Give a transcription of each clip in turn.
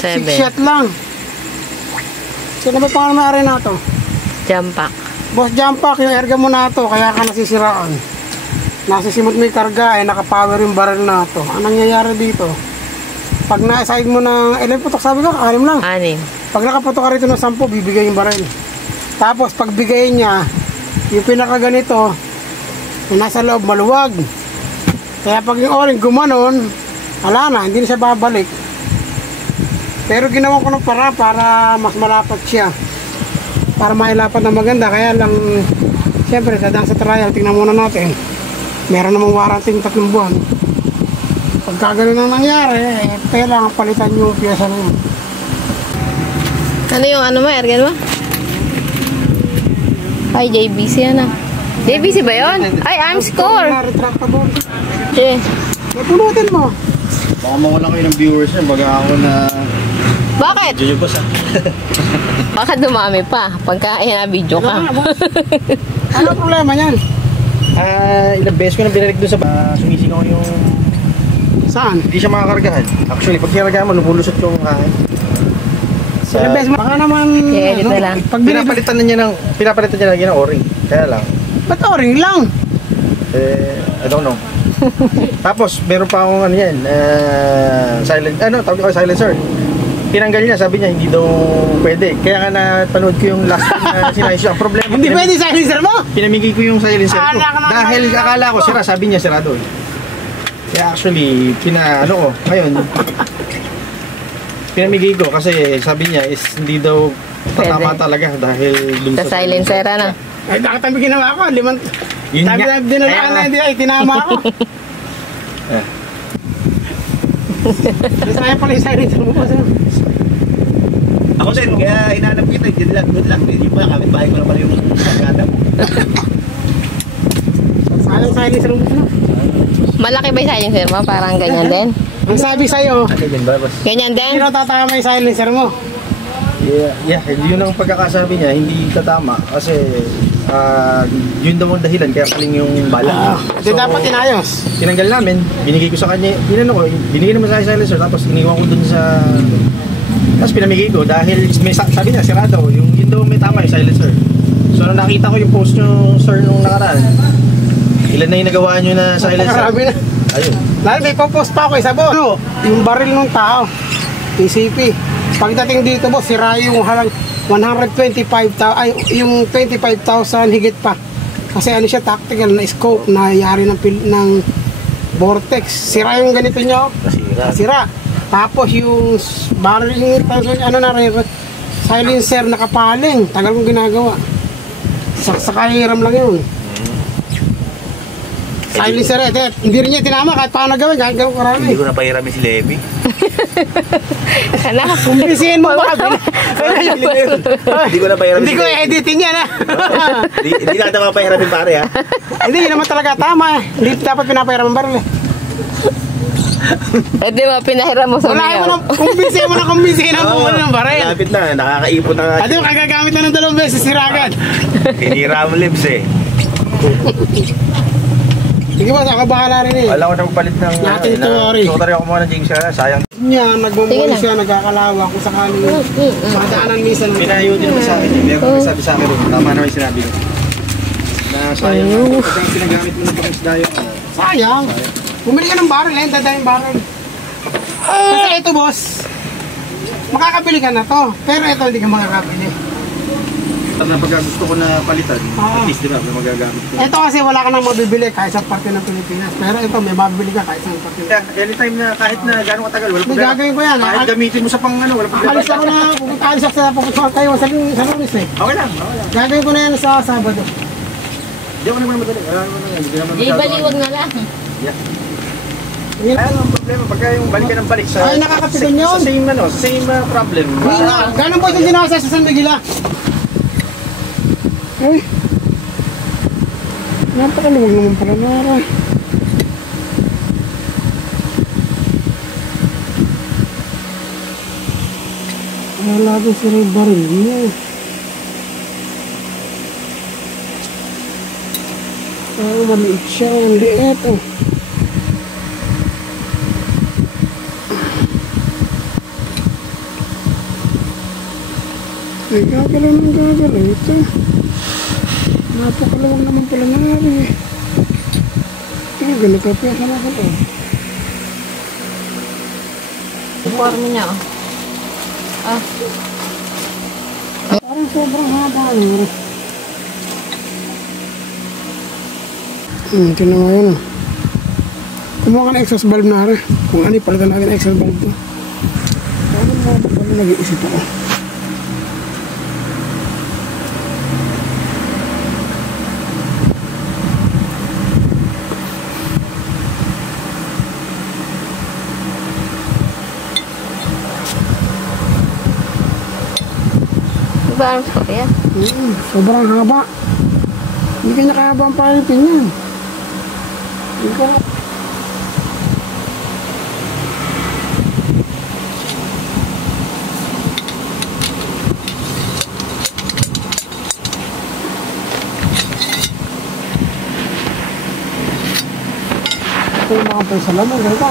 7. 6 shot lang. Sino ba pangalan na rin na to? Jampak. Boss Jampak, yung erga mo na to, kaya ka nasisiraan. Nasisimot mo yung karga, ay nakapower yung barrel na to. Anong nangyayari dito? Pag na-side mo ng, ilan putok sabi ko? 6 lang. 6. Pag nakaputok ka rito ng 10, bibigay yung barrel. Tapos pag bigay niya, yung pinakaganito, yung nasa loob maluwag. Kaya pag yung o-ring gumanon, wala na, hindi na siya babalik. Pero ginawa ko ng para mas malapat siya. Para mailapat na maganda. Kaya lang, siyempre, dadang sa trial, tingnan muna natin. Meron namang warranty 3 buwan. Pagka ganun ang nangyari, kailangan palitan yung piyesa na yun. Ano yung ano mo, ergan mo? Ay, JBC ano? JBC ba yun? Ay, Armscore! Retractable. Okay. Napulutin mo. Baka mawala kayo ng viewers niya, baga ako na... Bakit? Video boss ah. Baka dumami pa pagka na-video ka. Ano problema yan? Ilang beses ko na binalik doon sa sumisingaw yung... Saan? Hindi siya makakargahan. Actually, pag kinargahan mo, lubulusot yung kain. Ilang beses, baka naman... Edit na lang. Pag Pinapalitan niya lagi ng o-ring. Kaya lang. Ba't o-ring lang? I don't know. Tapos, meron pa akong ano yan, tawag ko silencer. Tinanggal niya, sabi niya, hindi daw pwede. Kaya nga napanood ko yung last time na sinayos siya. Ang problema, Hindi pwede silencer mo? pinamigay ko yung silencer ko. Dahil akala ko sira, sabi niya sirado. Kaya actually, ngayon, pinamigay ko kasi sabi niya is hindi daw tatama talaga dahil dun Sa silencer na. Ay, nakatabi ginawa ko. Yun Sabi nga. na dinalaan na, ay tinama ako. Sayang pala yung silencer mo po. Ako sir, kaya hinahanap kita, good luck. Hindi pa, kapit-bahay ko naman yung pagkada mo. Sayang silencer mo. Malaki ba yung silencer mo? Parang ganyan din? Ang sabi sa'yo, Ganyan ba, boss? Ganyan din? hindi na tatama yung silencer mo. Yeah, yun ang pagkakasabi niya, hindi tatama kasi yun daw ang dahilan kaya kaling yung bala. Hindi dapat inayos. Tinanggal namin, binigay ko sa kanya, binigay naman sa akin silencer tapos iniwan ko dun sa tapos pinamigay ko dahil sabi niya sirado, yun daw may tama yung silencer. So nung nakita ko yung post nyo sir nung nakaraan, ilan na yung nagawa nyo na silencer? Marami na. Ayun. Dahil may post pa ako isa boss. Yung baril ng tao, PCP. Pagdating dito boss, sira yung halang 125,000, ay yung 25,000 higit pa. Kasi ano siya, tactical na scope na yari ng vortex. Sira yung ganito nyo. Sira. Tapos yung baril, silencer nakapaling. Tagal kong ginagawa. Sa kahiram lang yun. Silencer hindi rin niya tinama kahit paano gawin, kahit gawin karami. Hindi ko na pahiramin si Levi. Kumbisihin mo ba? Hindi ko na pahiramin Hindi si ko Levi. editin yan ha. Hindi na kita mapahiramin pare ha. Hindi, yun naman talaga tama eh. Hindi dapat pinapahiram ang baril eh. Pwede mo, pinahiram mo sa Wala mo miyaw. nang kumbisihin ang bumuli ng baril. Lapit na, nakakaipon na nga. Ate mo, kagagamit na ng 2 beses siragan. Hinira mo lips eh. Sige ba, ako bahala rin eh. Wala ko na magpalit ng Natin ito, Ori. Sotary ako muna ng James kaya sayang. Niya, Sige nagmumuli na. siya, nagkakalawa kung sakaling madaanan minsan. Pinayo din naman sa akin eh. Meron ko sabi sa akin rin. Tama naman yung sinabi ko. Na sayang pag pinagamit mo ng pangisda yung Sayang. Bumili ka ng baril eh, dadayang baril. Kasi ito boss, makakabili ka na to. Pero ito hindi ka makakabili. na pagka gusto ko na palitan, Oo. at least diba, na magagamit ko. Ito kasi wala ka nang mabibili kahit sa parte ng Pilipinas. Pero ito, may mabibili ka kahit sa parte. Yeah, anytime na kahit na gano'ng katagal, wala Hindi, problema. gagawin ko yan. Kahit gamitin mo sa pang ano, wala problema. Alis ako na, alis ako sa tayo sa Lunes eh. Okay lang, okay lang. Gagawin ko na yan sa Sabado. Hindi ako naman madali. Alam mo na yan, hindi naman masyado. Ibaliwag na lang. Yeah. Ayan ang problema, pagka yung balik ka ng balik sa... Ay, nakakapitol yun. Sa same, ano, same problem. Hindi nga, ganun po yung ginawa sa San Miguel ah. Ay. Napakaluwag naman pala nara. Wala ko sila yung baril niya. Maliit siya, ang liit oh. Ay, gagalaw ng gagalaw ito. Napakalawang naman pala nangyari eh. Ay, ganito pa yung nakakalaw. Form niya. Ah, Parang sobrang haba na. Ito na nga yun. Kumuha ka ng exhaust valve na rin. Kung ano, palitan natin exhaust valve to. Parang nag-iisip ako. ba ang storya? Sobrang haba. Hindi kanya kahaba ang palipin yan. Hindi ka... Ito yung mga pay sa laman. Ganito.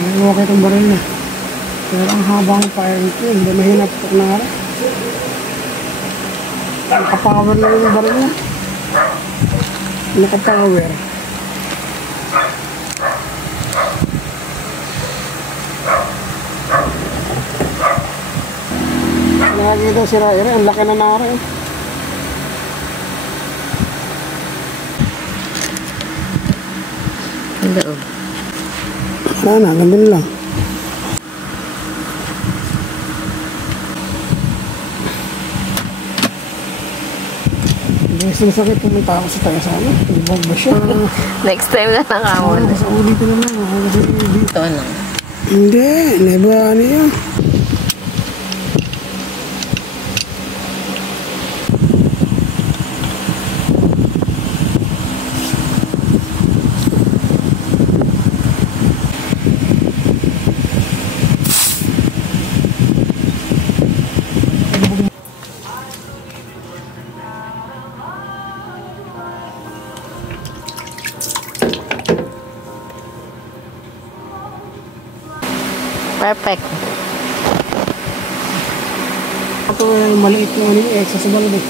Ay, okay itong baril na. Pero ang haba ng palipin. Hindi mahinap po na nga rin. Nakapower na yung baril niya. Nakapower. Lagi daw si Rairi. Ang laki na nari. Ang loob. Wala na. Gandun lang. Sakit pumunta ako sa taga-sana. Ibog ba siya? Next time na lang ako. Sa ulitin na lang. Ito lang. Hindi. Never ano yun. Perfect. Ito yung maliit yung ano yung exhaust valve.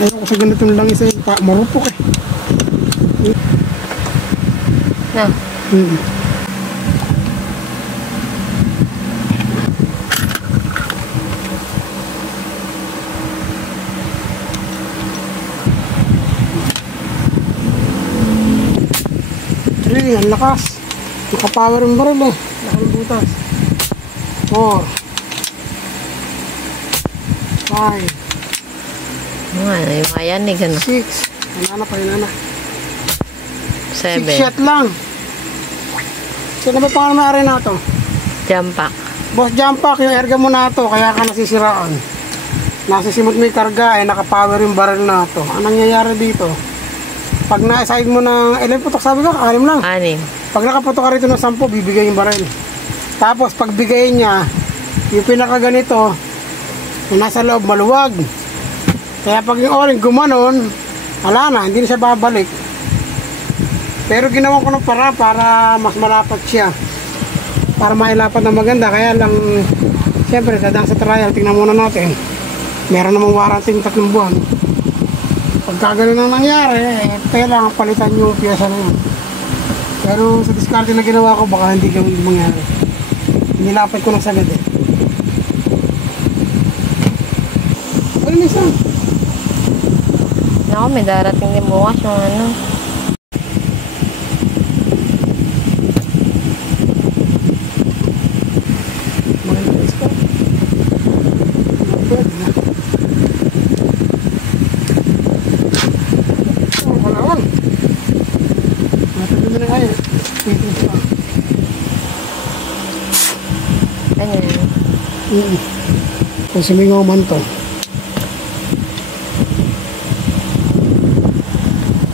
Ayaw ko sa ganitong lang isa yung marupok eh. No. Ang lakas. Nakapower yung baril eh. Laking butas. 4 5 Yung mayanig, ano? 6 Wala na pa yun na. 6 7. shot lang. Sino ba pangalan may ari na to? Jump pack. Boss Jump Pack, yung erga mo na to, kaya ka nasisiraan. Nasisimot mo yung karga, eh, nakapower yung baril na to. Anong nangyayari dito? Pag na-aside mo ng, ilan putok sabi ko, 6 lang. 6. Pag nakaputok ka rito ng 10, bibigay yung baril. Tapos pag bigay niya, yung pinakaganito, yung nasa loob maluwag. Kaya pag yung oring gumanon, wala na, hindi na siya babalik. Pero ginawa ko ng para mas malapat siya. Para mailapat na maganda. Kaya lang, siyempre, dadang sa trial, tingnan muna natin. Meron namang warranty 3 buwan. Pagka ganun ang nangyari, kailangan palitan yung piyesa na yun. Pero sa diskarte na ginawa ko, baka hindi ganun mangyari. Nilapit ko ng sagad eh. Ano na isa? Ako, may darating din bukas yung ano. Maganda ka. Pwede na. Kalawang. Matagal na kaya. Pwede pa. Ganyan. Kung sumingaw man to.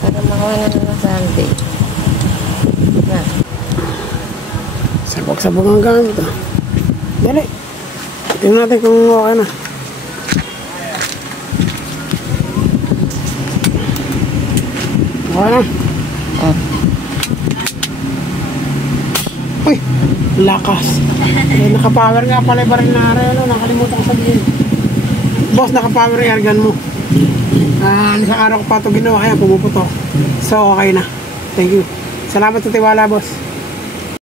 Para makuha na ng Sunday. Na. Sabog-sabog ang gamit ah. Dali. Tingnan natin kung okay na. Okay na. Ah. Uy, lakas. Eh, nakapower nga pala yung baril na rin. Ano, nakalimutan ko sabihin. Boss, nakapower yung airgun mo. Isang araw ko pa ito ginawa, kaya pumuputok. So, okay na. Thank you. Salamat sa tiwala, boss.